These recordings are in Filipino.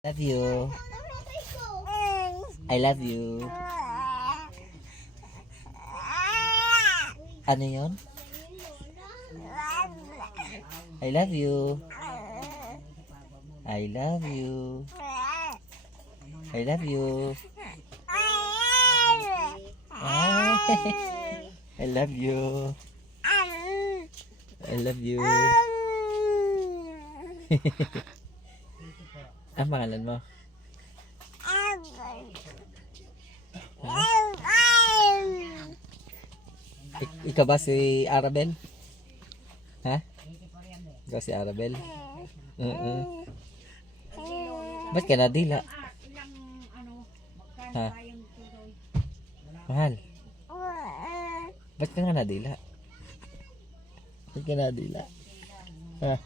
Love you. I love you. Ano yun? I love you. I love you. I love you. I love you. I love you. Ang pangalan mo? Ikaw ba si Arabel? Ha? Ikaw si Arabel? Ba't ka nadila? Ha? Mahal? Ba't ka nga nadila? Ba't ka nadila? Ha?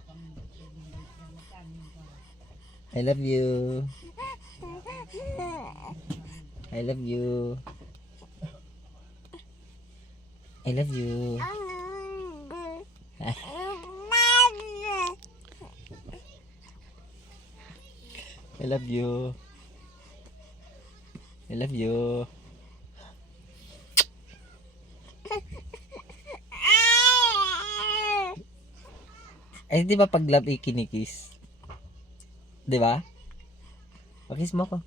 I love you. I love you. I love you. I love you. I love you. Ay, di ba pag love kinikis? Di ba? Pakis mo ko.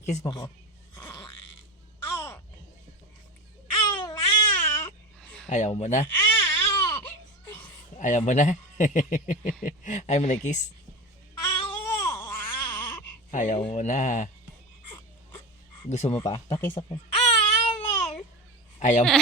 Kiss mo ko. Ayaw mo na. Ayaw mo na. Ayaw mo na kiss. Ayaw mo na. Gusto mo pa? Pakis ako. Ayaw mo.